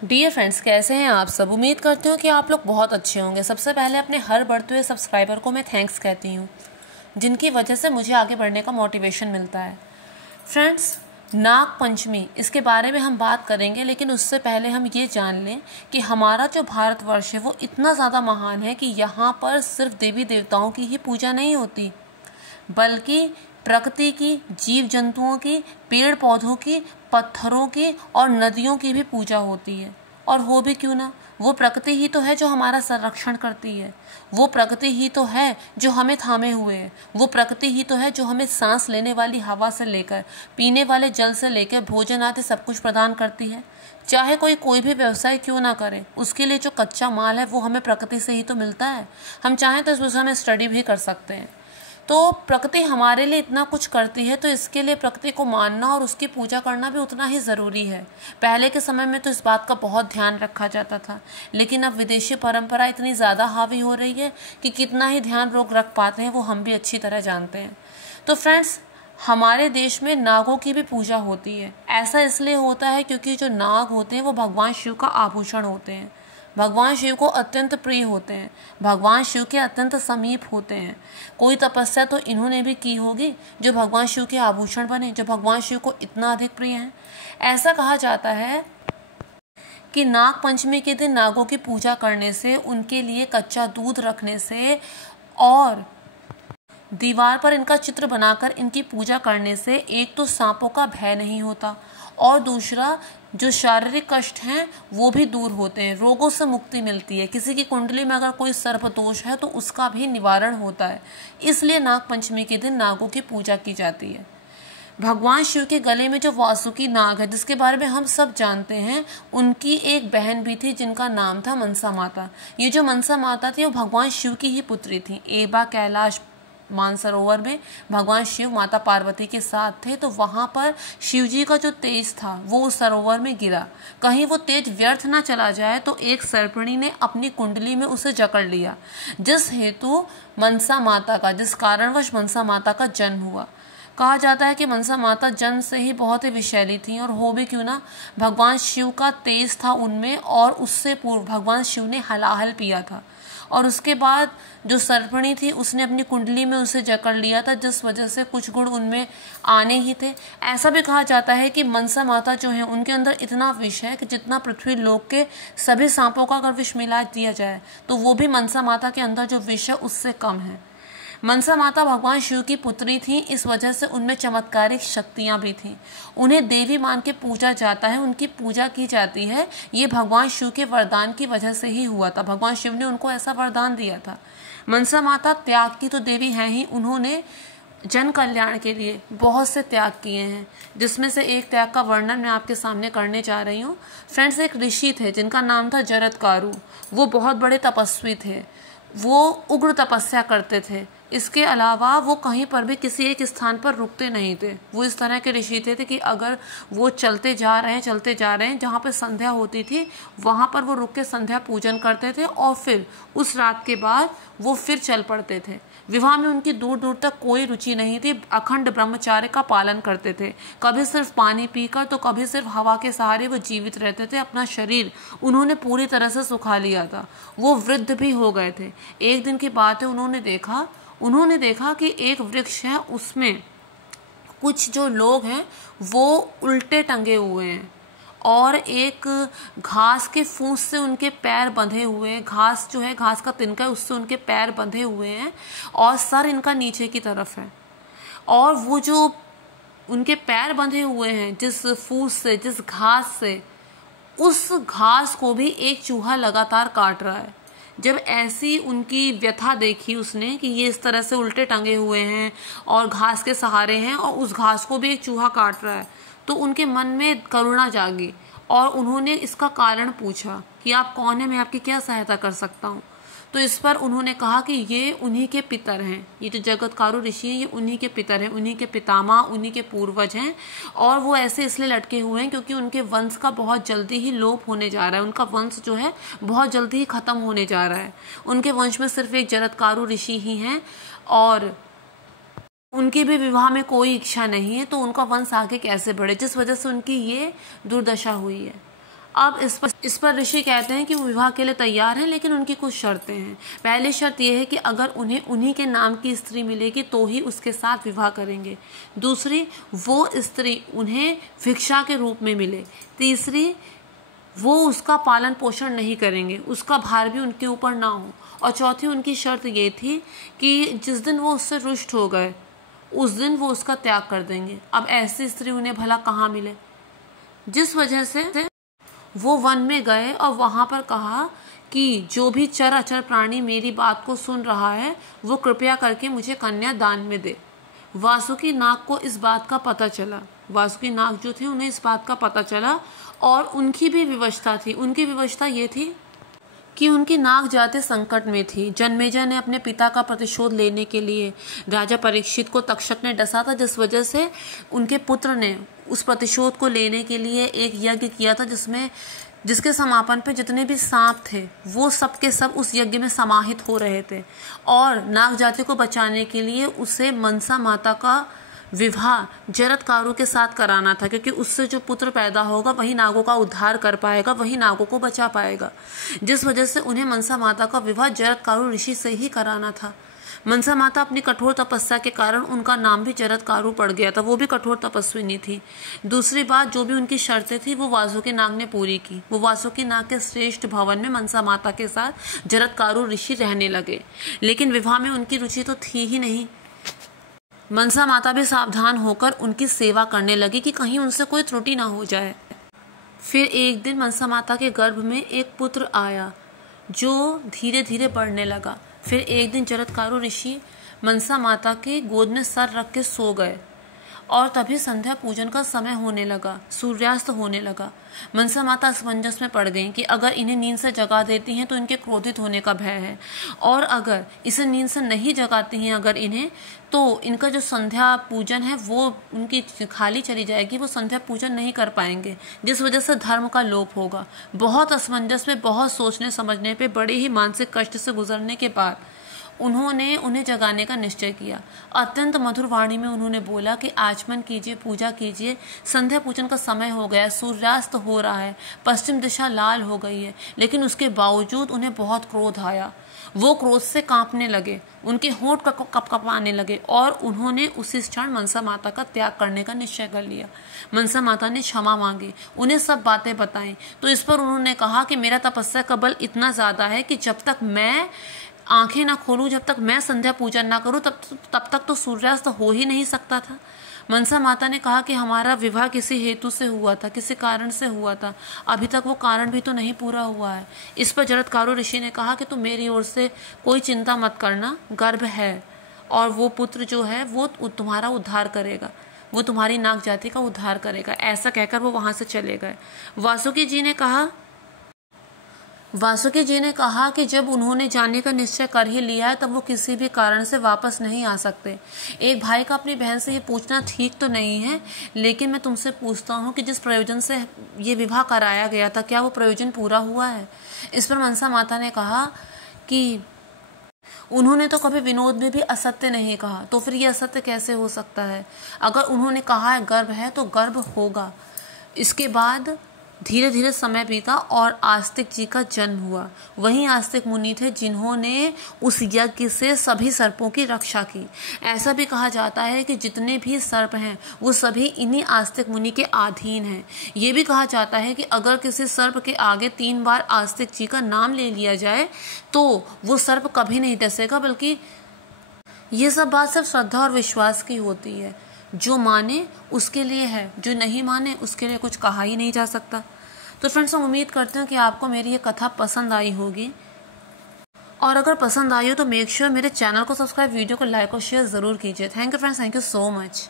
Dear friends, कैसे हैं आप सब। उम्मीद करती हूँ कि आप लोग बहुत अच्छे होंगे। सबसे पहले अपने हर बढ़ते हुए सब्सक्राइबर को मैं थैंक्स कहती हूँ, जिनकी वजह से मुझे आगे बढ़ने का मोटिवेशन मिलता है। फ्रेंड्स, नाग पंचमी, इसके बारे में हम बात करेंगे, लेकिन उससे पहले हम ये जान लें कि हमारा जो भारतवर्ष है वो इतना ज़्यादा महान है कि यहाँ पर सिर्फ देवी देवताओं की ही पूजा नहीं होती, बल्कि प्रकृति की, जीव जंतुओं की, पेड़ पौधों की, पत्थरों की और नदियों की भी पूजा होती है। और हो भी क्यों ना, वो प्रकृति ही तो है जो हमारा संरक्षण करती है। वो प्रकृति ही तो है जो हमें थामे हुए है। वो प्रकृति ही तो है जो हमें सांस लेने वाली हवा से लेकर, पीने वाले जल से लेकर, भोजन आदि सब कुछ प्रदान करती है। चाहे कोई भी व्यवसाय क्यों ना करे, उसके लिए जो कच्चा माल है वो हमें प्रकृति से ही तो मिलता है। हम चाहें तो इस विषय में स्टडी भी कर सकते हैं। तो प्रकृति हमारे लिए इतना कुछ करती है, तो इसके लिए प्रकृति को मानना और उसकी पूजा करना भी उतना ही ज़रूरी है। पहले के समय में तो इस बात का बहुत ध्यान रखा जाता था, लेकिन अब विदेशी परंपरा इतनी ज़्यादा हावी हो रही है कि कितना ही ध्यान लोग रख पाते हैं वो हम भी अच्छी तरह जानते हैं। तो फ्रेंड्स, हमारे देश में नागों की भी पूजा होती है। ऐसा इसलिए होता है क्योंकि जो नाग होते हैं वो भगवान शिव का आभूषण होते हैं, भगवान शिव को अत्यंत प्रिय होते हैं, भगवान शिव के अत्यंत समीप होते हैं। कोई तपस्या तो इन्होंने भी की होगी जो भगवान शिव के आभूषण बने, जो भगवान शिव को इतना अधिक प्रिय हैं। ऐसा कहा जाता है कि नाग पंचमी के दिन नागों की पूजा करने से, उनके लिए कच्चा दूध रखने से और दीवार पर इनका चित्र बनाकर इनकी पूजा करने से एक तो सांपों का भय नहीं होता और दूसरा जो शारीरिक कष्ट हैं वो भी दूर होते हैं, रोगों से मुक्ति मिलती है। किसी की कुंडली में अगर कोई सर्प दोष है तो उसका भी निवारण होता है। इसलिए नाग पंचमी के दिन नागों की पूजा की जाती है। भगवान शिव के गले में जो वासुकी नाग है, जिसके बारे में हम सब जानते हैं, उनकी एक बहन भी थी जिनका नाम था मनसा माता। ये जो मनसा माता थी वो भगवान शिव की ही पुत्री थी। एक बार कैलाश मानसरोवर में भगवान शिव माता पार्वती के साथ थे, तो वहां पर शिव जी का जो तेज था वो उस सरोवर में गिरा। कहीं वो तेज व्यर्थ ना चला जाए तो एक सर्पणी ने अपनी कुंडली में उसे जकड़ लिया, जिस हेतु मनसा माता का, जिस कारणवश मनसा माता का जन्म हुआ। कहा जाता है कि मनसा माता जन्म से ही बहुत ही विषैली थी, और हो भी क्यों ना, भगवान शिव का तेज था उनमें, और उससे पूर्व भगवान शिव ने हलाहल पिया था, और उसके बाद जो सर्पणी थी उसने अपनी कुंडली में उसे जकड़ लिया था, जिस वजह से कुछ गुण उनमें आने ही थे। ऐसा भी कहा जाता है कि मनसा माता जो है उनके अंदर इतना विष है कि जितना पृथ्वी लोक के सभी सांपों का अगर विष मिला दिया जाए तो वो भी मनसा माता के अंदर जो विष है उससे कम है। मनसा माता भगवान शिव की पुत्री थी, इस वजह से उनमें चमत्कारिक शक्तियां भी थीं। उन्हें देवी मान के पूजा जाता है, उनकी पूजा की जाती है। ये भगवान शिव के वरदान की वजह से ही हुआ था। भगवान शिव ने उनको ऐसा वरदान दिया था। मनसा माता त्याग की तो देवी हैं ही, उन्होंने जन कल्याण के लिए बहुत से त्याग किए हैं, जिसमें से एक त्याग का वर्णन मैं आपके सामने करने जा रही हूँ। फ्रेंड्स, एक ऋषि थे जिनका नाम था जरत्कारु। वो बहुत बड़े तपस्वी थे, वो उग्र तपस्या करते थे। इसके अलावा वो कहीं पर भी किसी एक स्थान पर रुकते नहीं थे। वो इस तरह के ऋषि थे कि अगर वो चलते जा रहे हैं, जहाँ पे संध्या होती थी वहाँ पर वो रुक के संध्या पूजन करते थे, और फिर उस रात के बाद वो फिर चल पड़ते थे। विवाह में उनकी दूर दूर तक कोई रुचि नहीं थी, अखंड ब्रह्मचार्य का पालन करते थे। कभी सिर्फ पानी पीकर तो कभी सिर्फ हवा के सहारे वो जीवित रहते थे। अपना शरीर उन्होंने पूरी तरह से सुखा लिया था। वो वृद्ध भी हो गए थे। एक दिन की बात है, उन्होंने देखा कि एक वृक्ष है, उसमें कुछ जो लोग हैं वो उल्टे टंगे हुए हैं, और एक घास के फूंस से उनके पैर बंधे हुए हैं। घास जो है, घास का तिनका है, उससे उनके पैर बंधे हुए हैं, और सर इनका नीचे की तरफ है। और वो जो उनके पैर बंधे हुए हैं जिस फूंस से, जिस घास से, उस घास को भी एक चूहा लगातार काट रहा है। जब ऐसी उनकी व्यथा देखी उसने कि ये इस तरह से उल्टे टंगे हुए हैं और घास के सहारे हैं और उस घास को भी एक चूहा काट रहा है, तो उनके मन में करुणा जागी, और उन्होंने इसका कारण पूछा कि आप कौन है, मैं आपकी क्या सहायता कर सकता हूँ। तो इस पर उन्होंने कहा कि ये उन्हीं के पितर हैं, ये जो जगतकारु ऋषि हैं ये उन्हीं के पितर हैं, उन्हीं के पितामह, उन्हीं के पूर्वज हैं। और वो ऐसे इसलिए लटके हुए हैं क्योंकि उनके वंश का बहुत जल्दी ही लोप होने जा रहा है। उनका वंश जो है बहुत जल्दी ही खत्म होने जा रहा है। उनके वंश में सिर्फ एक जरत्कारु ऋषि ही हैं, और उनकी भी विवाह में कोई इच्छा नहीं है, तो उनका वंश आगे कैसे बढ़े, जिस वजह से उनकी ये दुर्दशा हुई है। अब इस पर ऋषि कहते हैं कि वो विवाह के लिए तैयार हैं, लेकिन उनकी कुछ शर्तें हैं। पहली शर्त यह है कि अगर उन्हें उन्हीं के नाम की स्त्री मिलेगी तो ही उसके साथ विवाह करेंगे। दूसरी, वो स्त्री उन्हें भिक्षा के रूप में मिले। तीसरी, वो उसका पालन पोषण नहीं करेंगे, उसका भार भी उनके ऊपर ना हो। और चौथी उनकी शर्त ये थी कि जिस दिन वो उससे रुष्ट हो गए उस दिन वो उसका त्याग कर देंगे। अब ऐसी स्त्री उन्हें भला कहाँ मिले, जिस वजह से वो वन में गए और वहां पर कहा कि जो भी चर अचर प्राणी मेरी बात को सुन रहा है वो कृपया करके मुझे कन्या दान में दे। वासुकी नाग को इस बात का पता चला, वासुकी नाग जो थे उन्हें इस बात का पता चला और उनकी भी विवशता थी। उनकी विवशता ये थी कि उनकी नाग जाति संकट में थी। जन्मेजय ने अपने पिता का प्रतिशोध लेने के लिए राजा परीक्षित को तक्षक ने डसा था, जिस वजह से उनके पुत्र ने उस प्रतिशोध को लेने के लिए एक यज्ञ किया था जिसके समापन पे जितने भी सांप थे वो सब के सब उस यज्ञ में समाहित हो रहे थे। और नाग जाति को बचाने के लिए उसे मनसा माता का विवाह जरत्कारु के साथ कराना था, क्योंकि उससे जो पुत्र पैदा होगा वही नागों का उद्धार कर पाएगा, वही नागों को बचा पाएगा। जिस वजह से उन्हें मनसा माता का विवाह जरत्कारु ऋषि से ही कराना था। मनसा माता अपनी कठोर तपस्या के कारण उनका नाम भी जरत्कारु पड़ गया था, वो भी कठोर तपस्विनी थी। दूसरी बात, जो भी उनकी शर्तें थी वो वासुकी नाग ने पूरी की। वो वासुकी नाग के श्रेष्ठ भवन में मनसा माता के साथ जरत्कारु ऋषि रहने लगे, लेकिन विवाह में उनकी रुचि तो थी ही नहीं। मनसा माता भी सावधान होकर उनकी सेवा करने लगी कि कहीं उनसे कोई त्रुटि ना हो जाए। फिर एक दिन मनसा माता के गर्भ में एक पुत्र आया जो धीरे धीरे बढ़ने लगा। फिर एक दिन जरत्कारु ऋषि मनसा माता की गोद में सर रख के सो गए और तभी संध्या पूजन का समय होने लगा, सूर्यास्त होने लगा। मनसा माता असमंजस में पड़ गईं कि अगर इन्हें नींद से जगा देती हैं तो इनके क्रोधित होने का भय है, और अगर इसे नींद से नहीं जगाती हैं अगर इन्हें, तो इनका जो संध्या पूजन है वो उनकी खाली चली जाएगी, वो संध्या पूजन नहीं कर पाएंगे, जिस वजह से धर्म का लोप होगा। बहुत असमंजस में, बहुत सोचने समझने पे, बड़े ही मानसिक कष्ट से गुजरने के बाद उन्होंने उन्हें जगाने का निश्चय किया। अत्यंत मधुर वाणी में उन्होंने बोला कि आचमन कीजिए, पूजा कीजिए, संध्या पूजन का समय हो गया, सूर्यास्त हो रहा है, पश्चिम दिशा लाल हो गई है। लेकिन उसके बावजूद उन्हें बहुत क्रोध आया। वो क्रोध से कांपने लगे, उनके होंठ कपकपाने लगे और उन्होंने उसी क्षण मनसा माता का त्याग करने का निश्चय कर लिया। मनसा माता ने क्षमा मांगी, उन्हें सब बातें बताई। तो इस पर उन्होंने कहा कि मेरा तपस्या का बल इतना ज्यादा है कि जब तक मैं आंखें ना खोलूं, जब तक मैं संध्या पूजन ना करूं, तब तक तो सूर्यास्त हो ही नहीं सकता था। मनसा माता ने कहा कि हमारा विवाह किसी हेतु से हुआ था, किसी कारण से हुआ था, अभी तक वो कारण भी तो नहीं पूरा हुआ है। इस पर जरत्कारु ऋषि ने कहा कि तुम मेरी ओर से कोई चिंता मत करना, गर्भ है और वो पुत्र जो है वो तुम्हारा उद्धार करेगा, वो तुम्हारी नाग जाति का उद्धार करेगा। ऐसा कहकर वो वहां से चले गए। वासुकी जी ने कहा कि जब उन्होंने जाने का निश्चय कर ही लिया है तब वो किसी भी कारण से वापस नहीं आ सकते। एक भाई का अपनी बहन से ये पूछना ठीक तो नहीं है, लेकिन मैं तुमसे पूछता हूँ कि जिस प्रयोजन से ये विवाह कराया गया था क्या वो प्रयोजन पूरा हुआ है? इस पर मनसा माता ने कहा कि उन्होंने तो कभी विनोद में भी असत्य नहीं कहा, तो फिर ये असत्य कैसे हो सकता है? अगर उन्होंने कहा है गर्भ है तो गर्भ होगा। इसके बाद धीरे धीरे समय बीता और आस्तिक जी का जन्म हुआ। वही आस्तिक मुनि थे जिन्होंने उस यज्ञ से सभी सर्पों की रक्षा की। ऐसा भी कहा जाता है कि जितने भी सर्प हैं वो सभी इन्हीं आस्तिक मुनि के अधीन हैं। ये भी कहा जाता है कि अगर किसी सर्प के आगे 3 बार आस्तिक जी का नाम ले लिया जाए तो वो सर्प कभी नहीं डसेगा, बल्कि ये सब बात सिर्फ श्रद्धा और विश्वास की होती है। जो माने उसके लिए है, जो नहीं माने उसके लिए कुछ कहा ही नहीं जा सकता। तो फ्रेंड्स, मैं उम्मीद करती हूँ कि आपको मेरी ये कथा पसंद आई होगी, और अगर पसंद आई हो तो मेक श्योर मेरे चैनल को सब्सक्राइब, वीडियो को लाइक और शेयर ज़रूर कीजिए। Thank you friends, thank you so much.